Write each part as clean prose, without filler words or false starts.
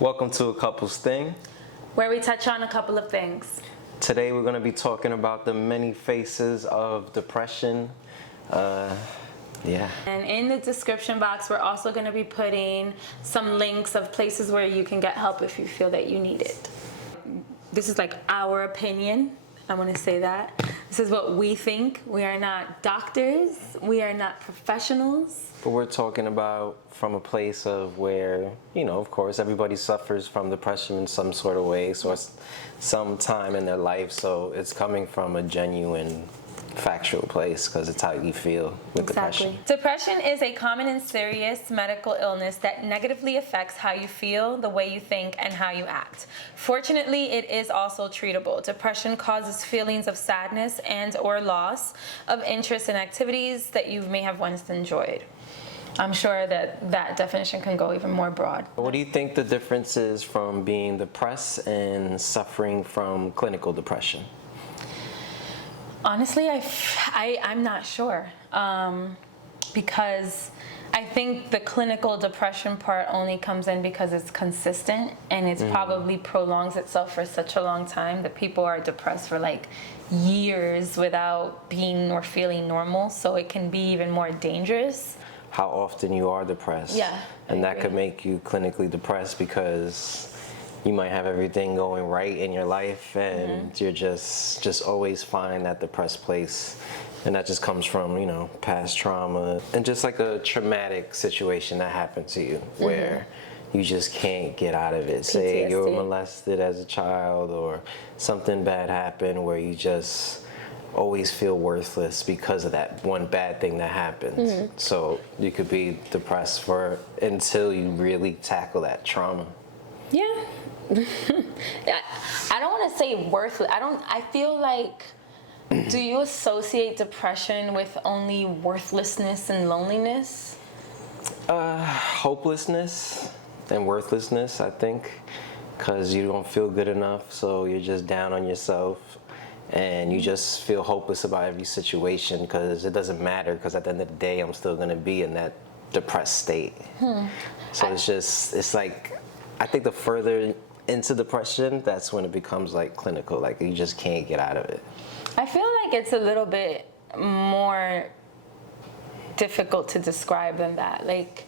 Welcome to A Couple's Thing, where we touch on a couple of things. Today we're going to be talking about the many faces of depression. And in the description box, we're also going to be putting some links of places where you can get help if you feel that you need it. This is like our opinion. I want to say that. This is what we think. We are not doctors. We are not professionals. But we're talking about from a place of where, of course, everybody suffers from depression in some sort of way, so it's some time in their life. So it's coming from a genuine, factual place because it's how you feel with depression. Depression is a common and serious medical illness that negatively affects how you feel, the way you think, and how you act. Fortunately, it is also treatable. Depression causes feelings of sadness and or loss of interest in activities that you may have once enjoyed. I'm sure that definition can go even more broad. What do you think the difference is from being depressed and suffering from clinical depression? Honestly, I'm not sure, because I think the clinical depression part only comes in because it's consistent and it's probably prolongs itself for such a long time that people are depressed for like years without being or feeling normal, so it can be even more dangerous. How often you are depressed. Yeah. And that could make you clinically depressed because you might have everything going right in your life and you're just always find that depressed place. And that just comes from, past trauma and just like a traumatic situation that happened to you where you just can't get out of it. PTSD. Say you were molested as a child or something bad happened where you just always feel worthless because of that one bad thing that happened. So you could be depressed until you really tackle that trauma. Yeah. I don't want to say worthless. I feel like, do you associate depression with only worthlessness and loneliness? Hopelessness and worthlessness, I think, because you don't feel good enough, so you're just down on yourself. And you just feel hopeless about every situation because it doesn't matter because at the end of the day, I'm still going to be in that depressed state. So it's like, I think the further into depression, that's when it becomes like clinical, like you just can't get out of it. I feel like it's a little bit more difficult to describe than that. Like,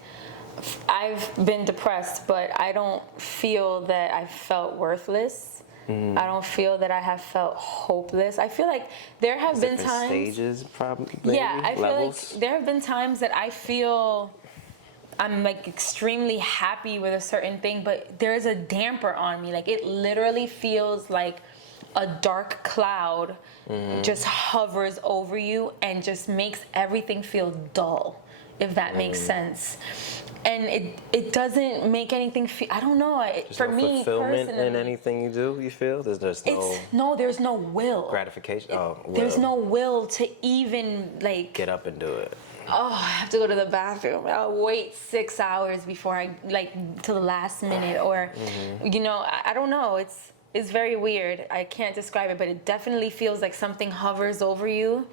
I've been depressed, but I don't feel that I felt worthless. I don't feel that I have felt hopeless. I feel like there have been times. Stages, probably. Yeah, I feel levels. like there have been times that I feel I'm like extremely happy with a certain thing, but there's a damper on me. Like it literally feels like a dark cloud just hovers over you and just makes everything feel dull, if that makes sense. And it doesn't make anything feel, I don't know, for no me fulfillment personally. in anything you do, you feel? There's there's no will. Gratification? There's no will to even like get up and do it. Oh, I have to go to the bathroom. I'll wait 6 hours before I, till the last minute, or, I don't know. It's very weird. I can't describe it, but it definitely feels like something hovers over you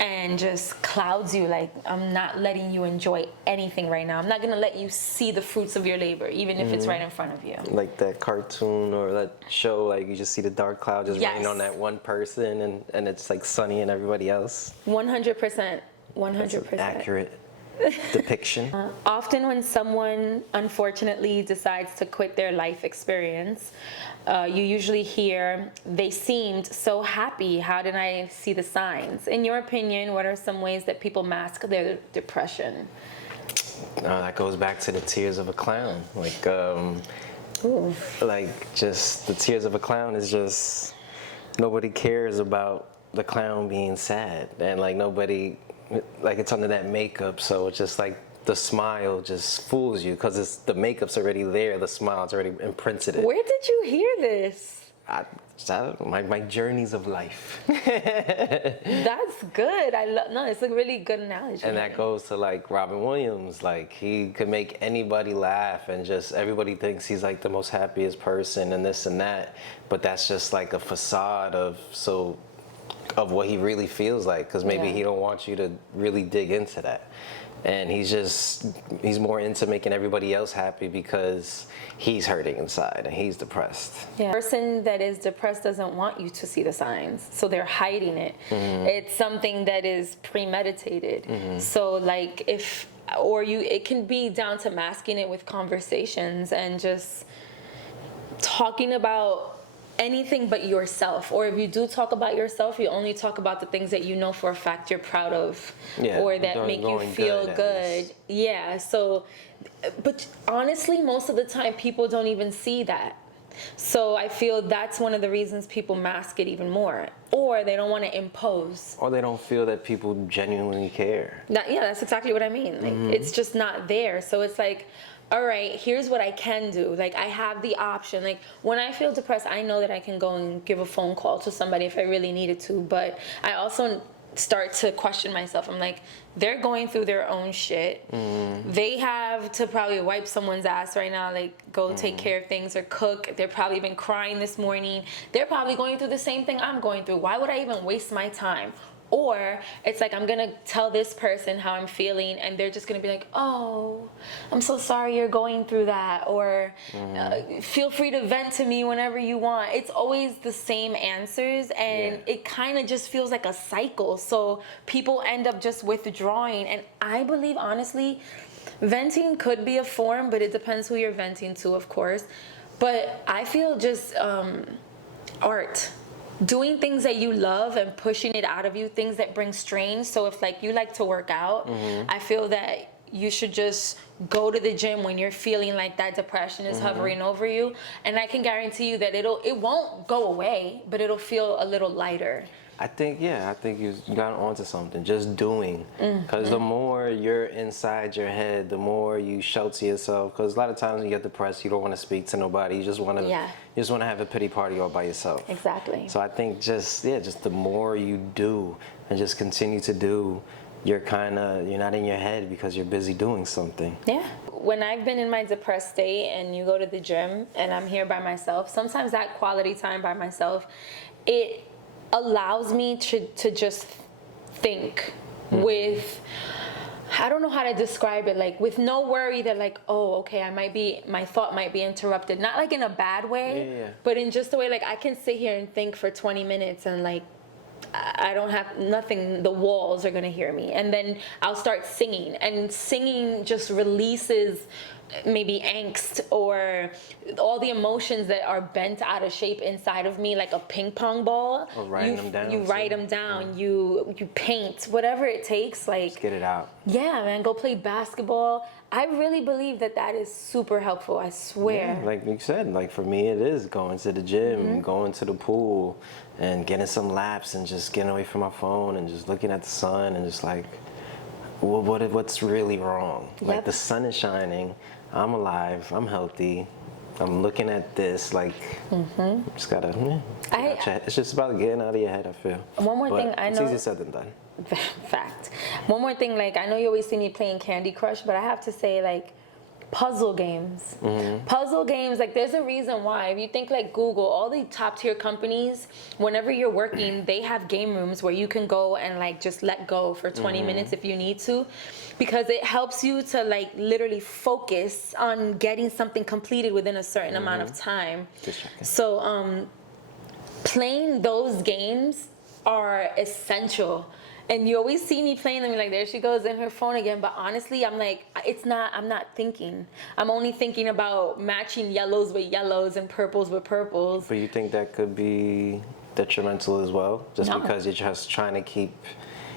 and just clouds you. Like, I'm not letting you enjoy anything right now. I'm not gonna let you see the fruits of your labor, even if it's right in front of you. Like that cartoon or that show, like you just see the dark cloud just raining on that one person and it's like sunny and everybody else. 100%. 100%. Accurate depiction. Often when someone unfortunately decides to quit their life experience, you usually hear, they seemed so happy. How did I see the signs? In your opinion, what are some ways that people mask their depression? That goes back to the tears of a clown. Just the tears of a clown is just, nobody cares about the clown being sad. And nobody, it's under that makeup, so it's just like the smile just fools you because the makeup's already there, the smile's already imprinted it. Where did you hear this? My journeys of life. That's good. No, it's a really good analogy. And that goes to Robin Williams. He could make anybody laugh and just everybody thinks he's the most happiest person and this and that, but that's just a facade of what he really feels like, because maybe he don't want you to really dig into that. and he's more into making everybody else happy because he's hurting inside and he's depressed. Yeah. The person that is depressed doesn't want you to see the signs, so they're hiding it. It's something that is premeditated. So like it can be down to masking it with conversations and just talking about anything but yourself. Or if you do talk about yourself, you only talk about the things that you know for a fact you're proud of, or that make you feel good. Yeah. So, but honestly, most of the time people don't even see that. So I feel that's one of the reasons people mask it even more, or they don't want to impose, or they don't feel that people genuinely care. That's exactly what I mean. Like, it's just not there. So it's like, all right, here's what I can do. Like, I have the option. Like, when I feel depressed, I know that I can go and give a phone call to somebody if I really needed to. But I also start to question myself. I'm like, they're going through their own shit. They have to probably wipe someone's ass right now, like go take care of things or cook. They're probably been crying this morning. They're probably going through the same thing I'm going through. Why would I even waste my time? Or it's like, I'm gonna tell this person how I'm feeling and they're just gonna be like, oh, I'm so sorry you're going through that. Or feel free to vent to me whenever you want. It's always the same answers, and it kind of just feels like a cycle. So people end up just withdrawing. And I believe, honestly, venting could be a form, but it depends who you're venting to, of course. But I feel just art. Doing things that you love and pushing it out of you, things that bring strain. So if like you like to work out, I feel that you should just go to the gym when you're feeling like that depression is hovering over you. And I can guarantee you that it won't go away, but it'll feel a little lighter. I think you got onto something. Just doing, because the more you're inside your head, the more you shelter yourself. Because a lot of times when you get depressed, you don't want to speak to nobody. You just want to have a pity party all by yourself. Exactly. So I think just the more you do and just continue to do, you're not in your head because you're busy doing something. Yeah. When I've been in my depressed state and you go to the gym and I'm here by myself, sometimes that quality time by myself, it allows me to just think with, I don't know how to describe it, like with no worry that like, oh, okay, my thought might be interrupted. Not like in a bad way, but in just a way like I can sit here and think for 20 minutes and like, I don't have nothing, the walls are gonna hear me. And then I'll start singing, and singing just releases maybe angst or all the emotions that are bent out of shape inside of me, like a ping pong ball. Or writing them down. You write them down, you paint, whatever it takes. Like, just get it out. Yeah, man, go play basketball. I really believe that is super helpful, I swear. Yeah, like you said, like for me it is going to the gym, going to the pool, and getting some laps and just getting away from my phone and just looking at the sun and just like, what's really wrong? Like the sun is shining, I'm alive, I'm healthy, I'm looking at this, like, just gotta, it's just about getting out of your head, I feel. One more thing I know. It's easier said than done. Fact. One more thing, like, I know you always see me playing Candy Crush, but I have to say, like, puzzle games. Puzzle games, like, there's a reason why. If you think like Google, all the top tier companies, whenever you're working, they have game rooms where you can go and like just let go for 20 minutes if you need to, because it helps you to like literally focus on getting something completed within a certain amount of time. So playing those games are essential. And you always see me playing them, you're like, there she goes in her phone again. But honestly, I'm like, I'm not thinking. I'm only thinking about matching yellows with yellows and purples with purples. But you think that could be detrimental as well? Just because you're just trying to keep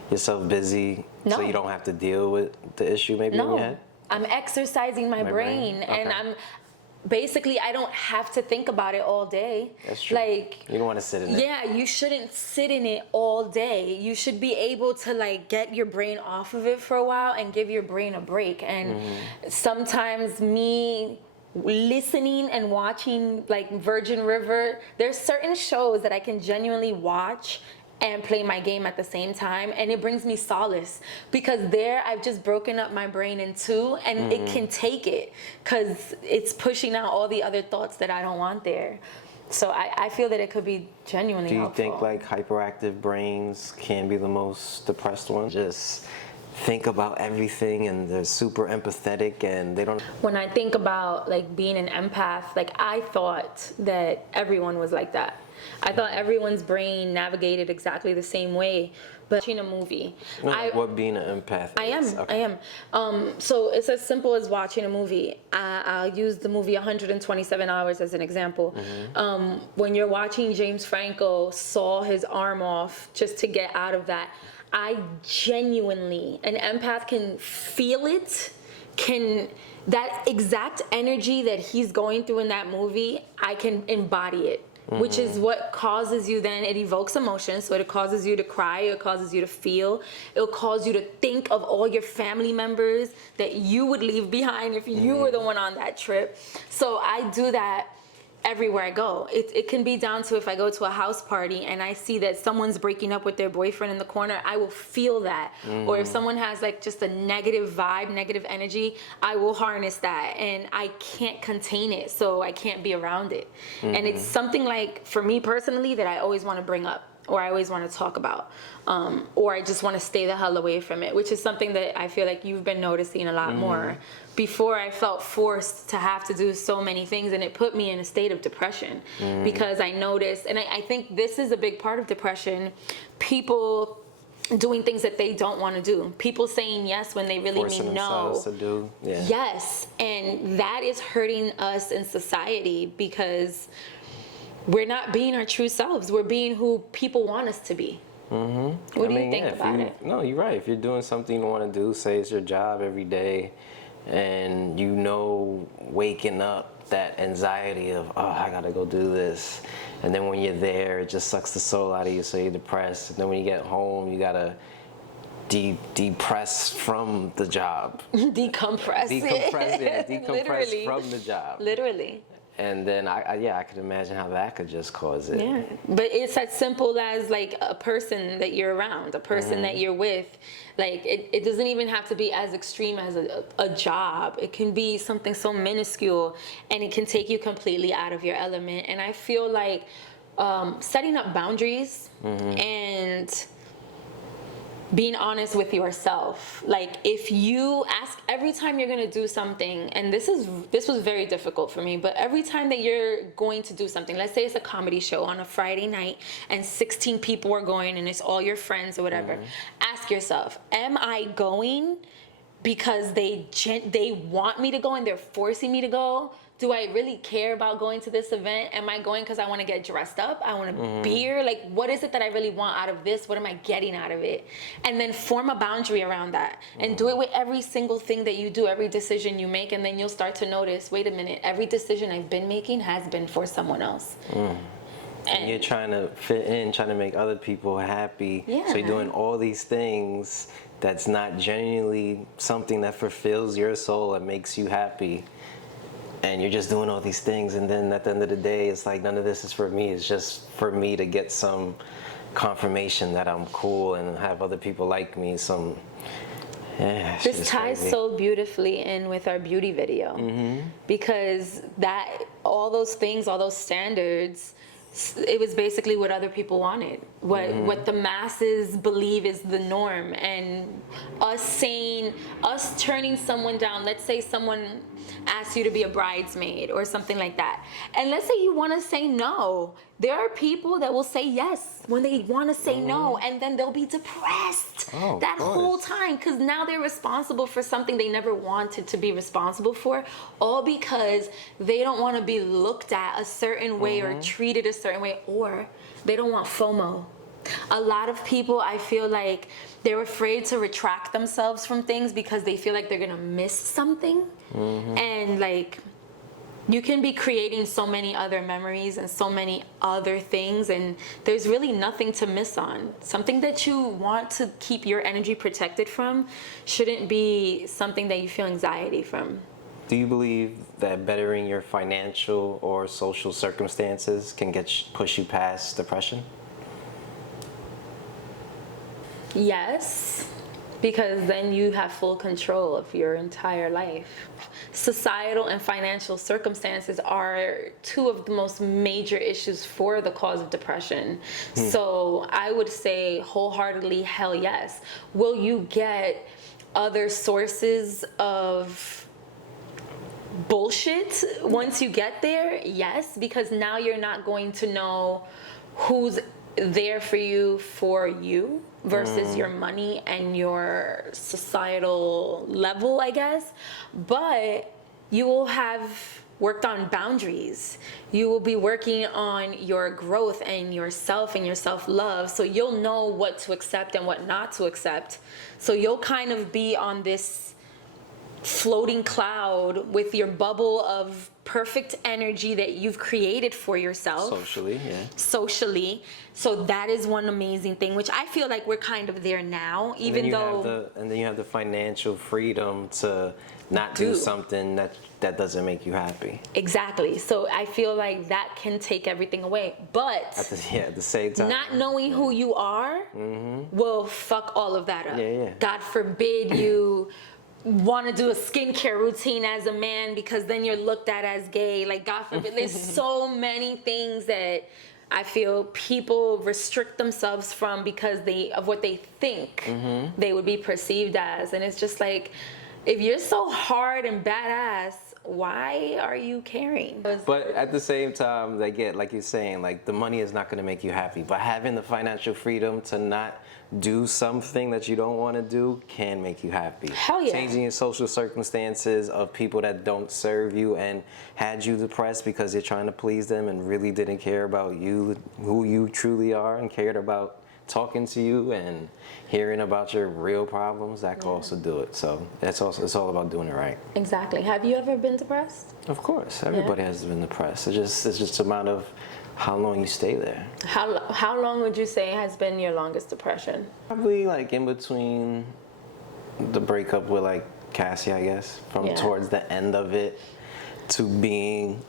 yourself busy so you don't have to deal with the issue maybe in your head? I'm exercising my brain. And I'm basically, I don't have to think about it all day. That's true. Like, you don't want to sit in it. Yeah, you shouldn't sit in it all day. You should be able to like get your brain off of it for a while and give your brain a break. And sometimes me listening and watching like Virgin River, there's certain shows that I can genuinely watch and play my game at the same time, and it brings me solace, because there I've just broken up my brain in two, and it can take it because it's pushing out all the other thoughts that I don't want there. So I feel that it could be genuinely helpful. Do you think like hyperactive brains can be the most depressed ones? Just think about everything and they're super empathetic and they don't. When I think about like being an empath, like I thought that everyone was like that. I thought everyone's brain navigated exactly the same way. But watching a movie, What being an empath is. I am. So it's as simple as watching a movie. I'll use the movie 127 Hours as an example. When you're watching James Franco saw his arm off just to get out of that, I genuinely, an empath can feel it, that exact energy that he's going through in that movie, I can embody it. Which is what causes you then, it evokes emotion, so it causes you to cry, it causes you to feel, it'll cause you to think of all your family members that you would leave behind if you were the one on that trip. So I do that everywhere I go. It can be down to if I go to a house party and I see that someone's breaking up with their boyfriend in the corner, I will feel that. Or if someone has like just a negative vibe, negative energy, I will harness that and I can't contain it, so I can't be around it. And it's something like, for me personally, that I always want to bring up, or I always want to talk about, or I just want to stay the hell away from it, which is something that I feel like you've been noticing a lot more. Before, I felt forced to have to do so many things, and it put me in a state of depression because I noticed, and I think this is a big part of depression, people doing things that they don't want to do, people saying yes when they really Forcing mean no. To do. Yeah. Yes, and that is hurting us in society because we're not being our true selves. We're being who people want us to be. What do you think about it? No, you're right. If you're doing something you want to do, say it's your job every day, and you know, waking up that anxiety of, oh, I gotta go do this, and then when you're there, it just sucks the soul out of you, so you're depressed. And then when you get home, you gotta depress from the job. Decompress. Decompress Literally. from the job. Literally. And then I could imagine how that could just cause it. Yeah, but it's as simple as like a person that you're around, a person that you're with. Like it doesn't even have to be as extreme as a job. It can be something so minuscule, and it can take you completely out of your element. And I feel like setting up boundaries and being honest with yourself. Like if you ask every time you're gonna do something, and this was very difficult for me, but every time that you're going to do something, let's say it's a comedy show on a Friday night and 16 people are going and it's all your friends or whatever, ask yourself, am I going because they want me to go and they're forcing me to go? Do I really care about going to this event? Am I going because I want to get dressed up? I want a beer? Like, what is it that I really want out of this? What am I getting out of it? And then form a boundary around that. And do it with every single thing that you do, every decision you make. And then you'll start to notice, wait a minute, every decision I've been making has been for someone else. And you're trying to fit in, trying to make other people happy. Yeah. So you're doing all these things that's not genuinely something that fulfills your soul and makes you happy. And you're just doing all these things, and then at the end of the day, it's like none of this is for me. It's just for me to get some confirmation that I'm cool and have other people like me. This ties so beautifully in with our beauty video, because that all those things, all those standards, it was basically what other people wanted, what the masses believe is the norm, and us turning someone down. Let's say someone asks you to be a bridesmaid or something like that, and let's say you want to say no. There are people that will say yes when they want to say no, and then they'll be depressed that whole time because now they're responsible for something they never wanted to be responsible for, all because they don't want to be looked at a certain way or treated a certain way, or they don't want FOMO. A lot of people, I feel like they're afraid to retract themselves from things because they feel like they're gonna miss something. And like, you can be creating so many other memories and so many other things, and there's really nothing to miss on. Something that you want to keep your energy protected from shouldn't be something that you feel anxiety from. Do you believe that bettering your financial or social circumstances can push you past depression? Yes, because then you have full control of your entire life. Societal and financial circumstances are two of the most major issues for the cause of depression. So I would say wholeheartedly, hell yes. Will you get other sources of bullshit once you get there, yes, because now you're not going to know who's there for you versus your money and your societal level, I guess. But you will have worked on boundaries. You will be working on your growth and yourself and your self-love, so you'll know what to accept and what not to accept. So you'll kind of be on this floating cloud with your bubble of perfect energy that you've created for yourself. Socially. So that is one amazing thing, which I feel like we're kind of there now, even though... And then you have the financial freedom to not do something that doesn't make you happy. Exactly. So I feel like that can take everything away. But at the same time, not knowing who you are will fuck all of that up. Yeah. God forbid you want to do a skincare routine as a man, because then you're looked at as gay. Like, God forbid. There's so many things that I feel people restrict themselves from because of what they think they would be perceived as. And it's just like, if you're so hard and badass, why are you caring? But at the same time, like you're saying, like, the money is not going to make you happy. But having the financial freedom to not do something that you don't want to do can make you happy. Hell yeah. Changing your social circumstances of people that don't serve you and had you depressed because you're trying to please them and really didn't care about you, who you truly are, and cared about talking to you and hearing about your real problems, that can also do it. So it's all about doing it right. Exactly. Have you ever been depressed? Of course, everybody has been depressed. It's just a matter of how long you stay there. How long would you say has been your longest depression? Probably like in between the breakup with like Cassie, I guess, from towards the end of it to being,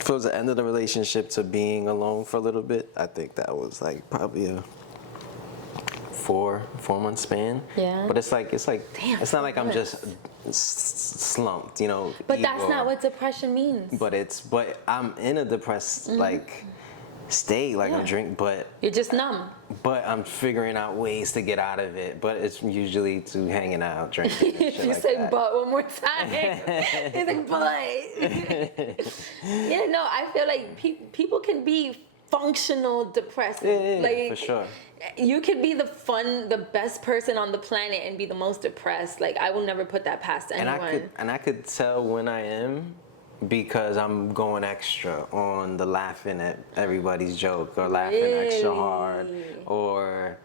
towards the end of the relationship to being alone for a little bit. I think that was like probably a 4-month span. Yeah. But it's like damn, it's not like I'm just slumped, you know. But that's not what depression means. But I'm in a depressed like state, like I'm drinking, but you're just numb. But I'm figuring out ways to get out of it. But it's usually to hanging out, drinking. And shit You like say that. "but" one more time. He's like, "But." Yeah, no, I feel like people can be functional depressed. Yeah, like, for sure. You could be the best person on the planet and be the most depressed. Like, I will never put that past anyone. And I could tell when I am, because I'm going extra on the laughing at everybody's joke or laughing extra hard, or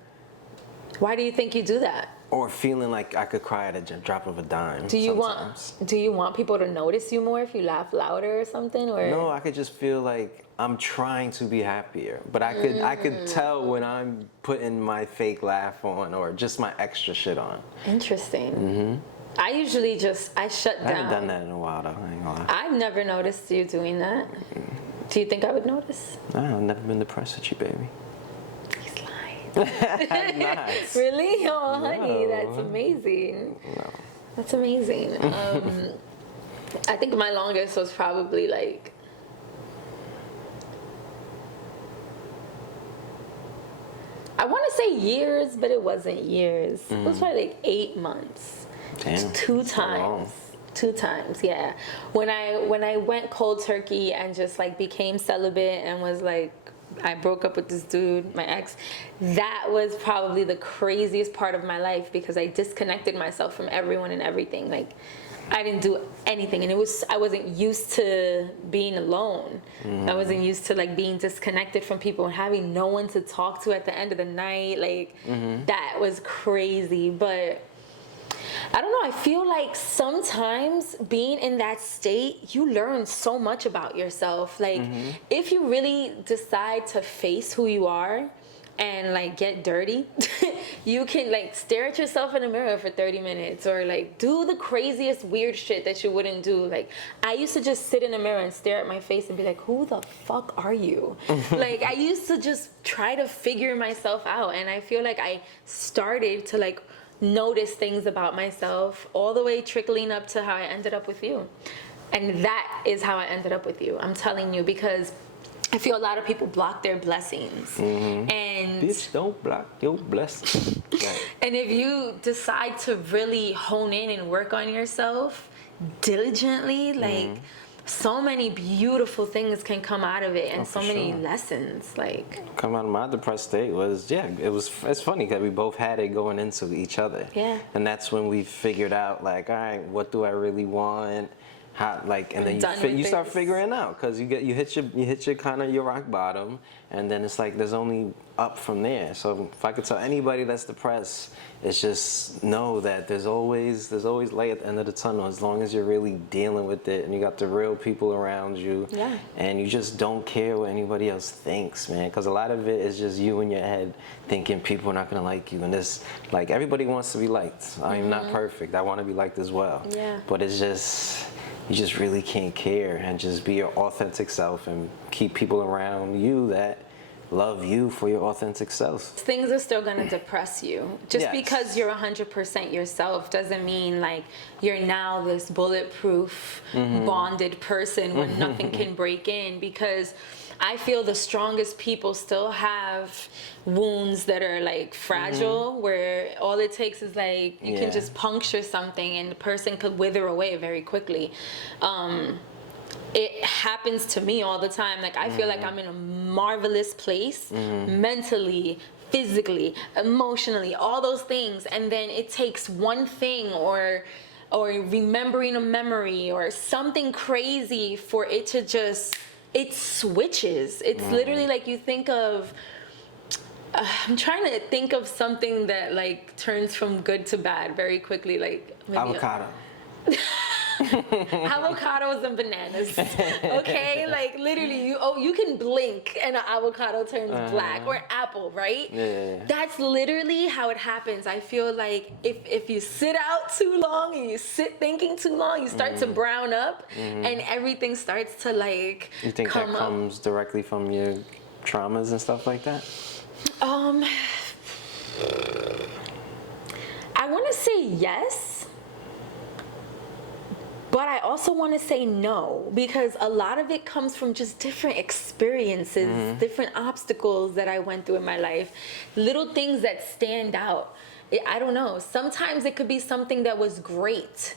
why do you think you do that? Or feeling like I could cry at a drop of a dime. Do you want people to notice you more if you laugh louder or something? Or no, I could just feel like I'm trying to be happier, but I could tell when I'm putting my fake laugh on or just my extra shit on. Interesting. I usually I shut down. I haven't done that in a while though, I ain't gonna lie. I've never noticed you doing that. Do you think I would notice? No, I've never been depressed with you, baby. He's lying. I'm not. Really? Oh, honey, No. that's amazing. No. That's amazing. I think my longest was probably like, I want to say years, but it wasn't years. It was probably like 8 months. Damn. Two times, yeah. When I went cold turkey and just like became celibate and was like, I broke up with this dude, my ex, that was probably the craziest part of my life, because I disconnected myself from everyone and everything. Like, I didn't do anything, and I wasn't used to being alone. I wasn't used to like being disconnected from people and having no one to talk to at the end of the night. Like, that was crazy. But I don't know, I feel like sometimes being in that state, you learn so much about yourself. Like, if you really decide to face who you are and like get dirty, you can like stare at yourself in the mirror for 30 minutes or like do the craziest weird shit that you wouldn't do. Like, I used to just sit in the mirror and stare at my face and be like, who the fuck are you? Like, I used to just try to figure myself out, and I feel like I started to like notice things about myself, all the way trickling up to how I ended up with you. And that is how I ended up with you, I'm telling you, because I feel a lot of people block their blessings. And Bitch, don't block your blessings. Right. and if you decide to really hone in and work on yourself diligently, like so many beautiful things can come out of it, and so many lessons. Like come out of my depressed state was it's funny because we both had it going into each other. Yeah. And that's when we figured out like, all right, what do I really want? How, like, and then you start figuring out because you hit your kind of your rock bottom, and then it's like there's only up from there. So if I could tell anybody that's depressed, it's just know that there's always light at the end of the tunnel as long as you're really dealing with it and you got the real people around you. Yeah. And you just don't care what anybody else thinks, man, because a lot of it is just you in your head thinking people are not gonna like you, and this, like, everybody wants to be liked. I'm not perfect. I want to be liked as well. Yeah. But it's just, you just really can't care and just be your authentic self and keep people around you that love you for your authentic self. Things are still going to depress you. Just Yes. because you're 100% yourself doesn't mean like you're now this bulletproof, bonded person where nothing can break in, because I feel the strongest people still have wounds that are like fragile, where all it takes is like you can just puncture something and the person could wither away very quickly. It happens to me all the time. Like I feel like I'm in a marvelous place mentally, physically, emotionally, all those things, and then it takes one thing or remembering a memory or something crazy for it to just, it switches. It's literally like you think of, I'm trying to think of something that like turns from good to bad very quickly, like maybe Avocado. avocados and bananas. Okay, like literally you can blink and an avocado turns black, or apple, right? Yeah. That's literally how it happens. I feel like if you sit out too long and you sit thinking too long, you start to brown up and everything starts to like You think come that up. comes directly from your traumas and stuff like that? I want to say yes, but I also want to say no, because a lot of it comes from just different experiences, different obstacles that I went through in my life, little things that stand out. I don't know. Sometimes it could be something that was great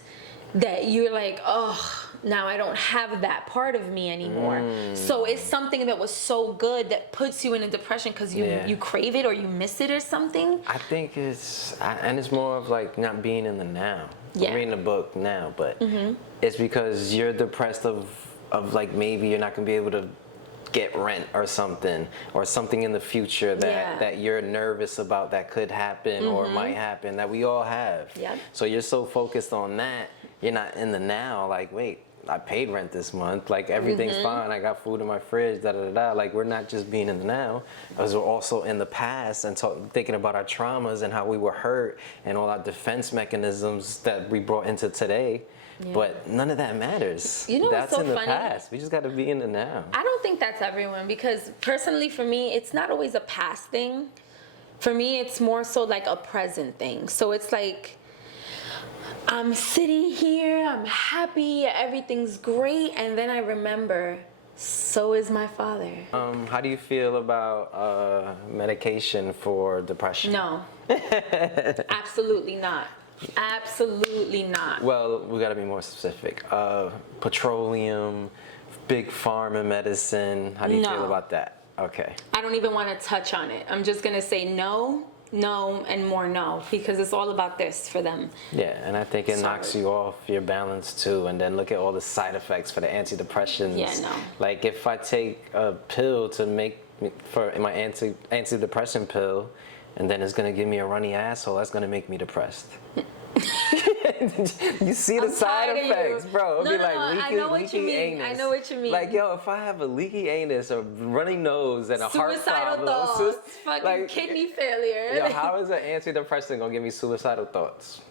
that you're like, oh, now I don't have that part of me anymore. So it's something that was so good that puts you in a depression because you crave it or you miss it or something. I think it's more of like not being in the now. Yeah. I'm reading a book now, but it's because you're depressed of like maybe you're not gonna be able to get rent or something in the future that you're nervous about that could happen or might happen, that we all have. Yep. So you're so focused on that, you're not in the now, like, wait, I paid rent this month, like everything's fine, I got food in my fridge, da da da. Like, we're not just being in the now, because we're also in the past and thinking about our traumas and how we were hurt and all our defense mechanisms that we brought into today. But none of that matters. You know that's what's so in the funny? past. We just got to be in the now. I don't think that's everyone, because personally for me, it's not always a past thing. For me, it's more so like a present thing. So it's like, I'm sitting here, I'm happy, everything's great, and then I remember, so is my father. How do you feel about medication for depression? No, absolutely not. Absolutely not. Well, we got to be more specific. Petroleum, big pharma medicine. How do you feel about that? Okay. I don't even want to touch on it. I'm just going to say no, and more no, because it's all about this for them. Yeah, and I think it knocks you off your balance too. And then look at all the side effects for the antidepressants. Yeah, no. Like if I take a pill to make for my antidepressant pill, and then it's gonna give me a runny asshole, that's gonna make me depressed. You see the side effects, bro. It'll be like I know what you leaky mean. anus. I know what you mean. Like, yo, if I have a leaky anus, a running nose, and a heart Suicidal problem, thoughts, fucking kidney failure. Yo, how is an antidepressant gonna give me suicidal thoughts?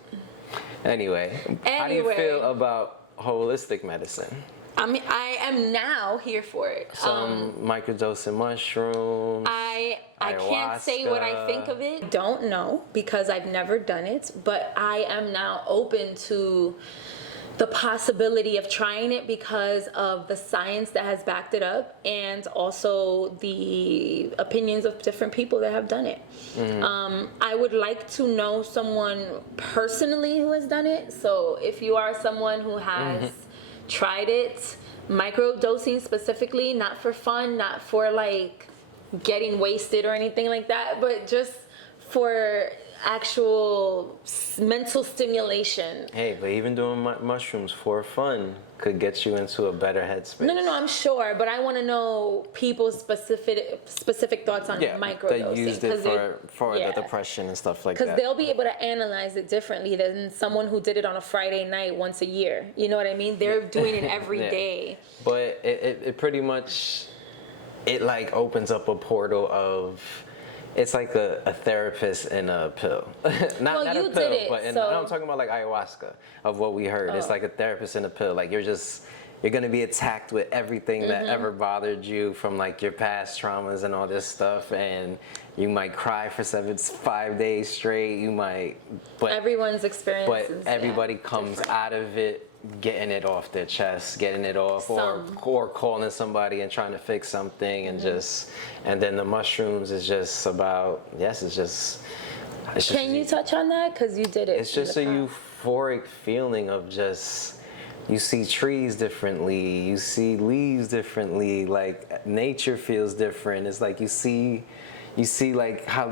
Anyway, how do you feel about holistic medicine? I mean, I am now here for it. Some microdosing mushrooms. I can't say what I think of it. Don't know, because I've never done it, but I am now open to the possibility of trying it because of the science that has backed it up, and also the opinions of different people that have done it. I would like to know someone personally who has done it. So if you are someone who has tried it, microdosing specifically, not for fun, not for like getting wasted or anything like that, but just for actual mental stimulation. Hey, but even doing mushrooms for fun could get you into a better headspace. No, I'm sure, but I want to know people's specific thoughts on microdosing. They used it for the depression and stuff like that. Because they'll be able to analyze it differently than someone who did it on a Friday night once a year. You know what I mean? They're doing it every day. But it pretty much, it like opens up a portal of, it's like a therapist in a pill. not a pill, but I'm talking about like ayahuasca, of what we heard. It's like a therapist in a pill. Like you're gonna be attacked with everything that ever bothered you from like your past traumas and all this stuff, and you might cry for 5 days straight. You might, but everyone's experiences. But everybody comes out of it getting it off their chest, getting it off, or calling somebody and trying to fix something, and and then the mushrooms is just about, it's just Can you touch on that? Because you did it. It's just a euphoric feeling of just, you see trees differently, you see leaves differently, like nature feels different. It's like you see like how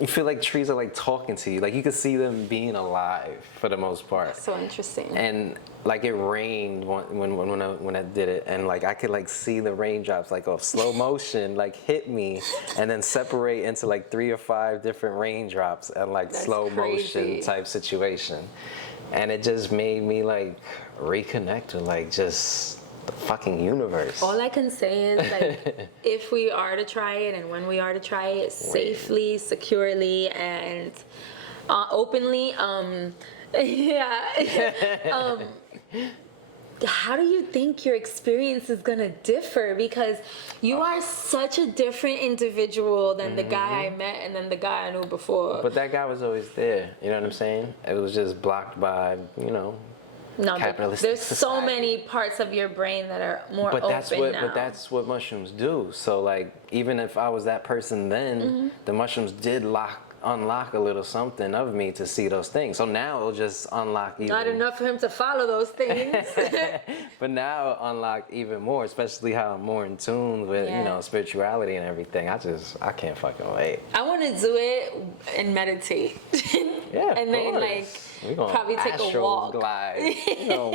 you feel like trees are like talking to you. Like you can see them being alive for the most part. So interesting. And like it rained when I did it, and like I could like see the raindrops like off slow motion like hit me, and then separate into like 3 or 5 different raindrops and like slow motion type situation. And it just made me like reconnect with like just the fucking universe. All I can say is like, if we are to try it, and when we are to try it safely, securely, and openly, how do you think your experience is gonna differ? Because you are such a different individual than the guy I met and then the guy I knew before. But that guy was always there. You know what I'm saying? It was just blocked by, capitalistic there's society. so many parts of your brain that are more open now. But that's what mushrooms do. So like, even if I was that person then, the mushrooms did unlock a little something of me to see those things. So now it'll just unlock even. Not enough for him to follow those things. But now it'll unlock even more, especially how I'm more in tune with, spirituality and everything. I can't fucking wait. I want to do it and meditate. Yeah, and then probably take a walk. Glide.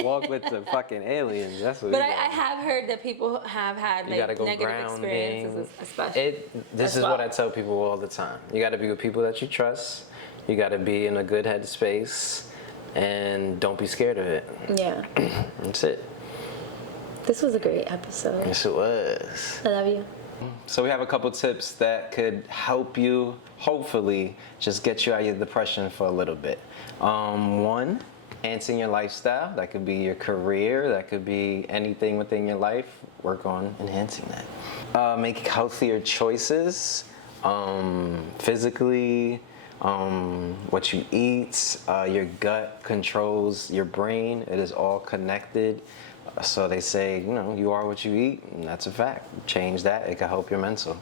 Walk with the fucking aliens. That's what. But I have heard that people have had like negative experiences, especially. This is what I tell people all the time. You got to be with people that you trust. You got to be in a good headspace, and don't be scared of it. Yeah. That's it. This was a great episode. Yes, it was. I love you. So we have a couple tips that could help you, hopefully, just get you out of your depression for a little bit. One, enhancing your lifestyle. That could be your career. That could be anything within your life. Work on enhancing that. Make healthier choices, physically, what you eat. Your gut controls your brain. It is all connected. So they say, you are what you eat, and that's a fact. Change that, it can help your mental.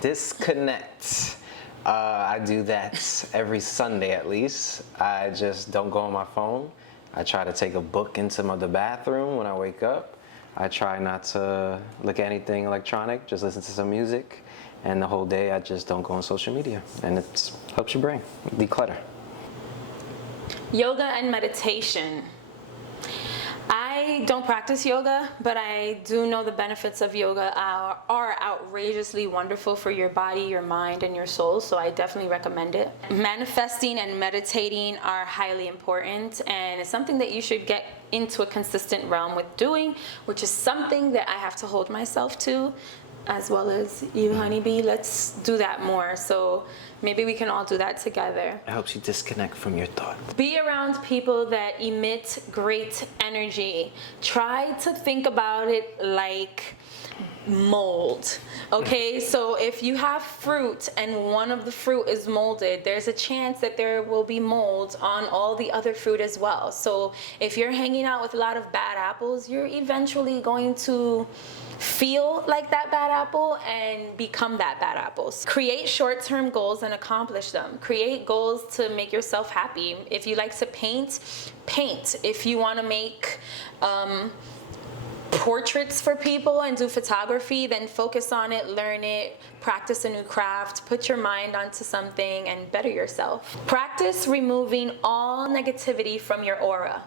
Disconnect. I do that every Sunday at least. I just don't go on my phone. I try to take a book into the bathroom when I wake up. I try not to look at anything electronic, just listen to some music. And the whole day I just don't go on social media. And it helps your brain declutter. Yoga and meditation. I don't practice yoga, but I do know the benefits of yoga are outrageously wonderful for your body, your mind, and your soul, so I definitely recommend it. Manifesting and meditating are highly important, and it's something that you should get into a consistent realm with doing, which is something that I have to hold myself to, as well as you, honeybee. Let's do that more. So maybe we can all do that together. It helps you disconnect from your thoughts. Be around people that emit great energy. Try to think about it like mold. Okay, so if you have fruit and one of the fruit is molded, there's a chance that there will be mold on all the other fruit as well. So if you're hanging out with a lot of bad apples, you're eventually going to feel like that bad apple and become that bad apple. Create short-term goals and accomplish them. Create goals to make yourself happy. If you like to paint, paint. If you want to make portraits for people and do photography, then focus on it, learn it, practice a new craft, put your mind onto something and better yourself. Practice removing all negativity from your aura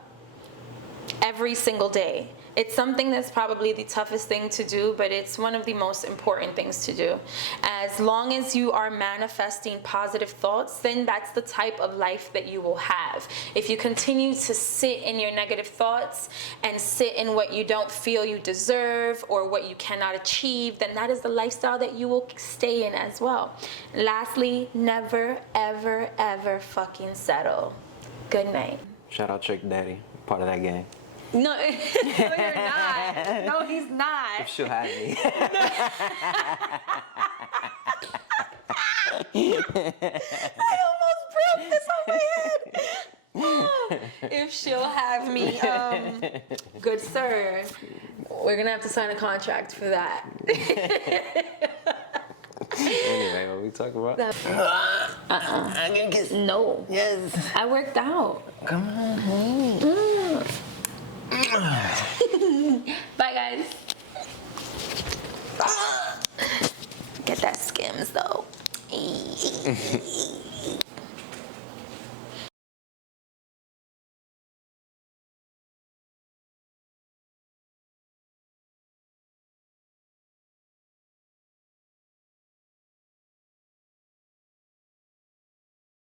every single day. It's something that's probably the toughest thing to do, but it's one of the most important things to do. As long as you are manifesting positive thoughts, then that's the type of life that you will have. If you continue to sit in your negative thoughts and sit in what you don't feel you deserve or what you cannot achieve, then that is the lifestyle that you will stay in as well. Lastly, never, ever, ever fucking settle. Good night. Shout out Trick Daddy, part of that gang. No, no, you're not. No, he's not. If she'll have me. I almost broke this on my head. If she'll have me, good sir, we're gonna have to sign a contract for that. Anyway, what we talking about? I can kiss. No. Yes. I worked out. Come on. Bye, guys. Get that Skims though.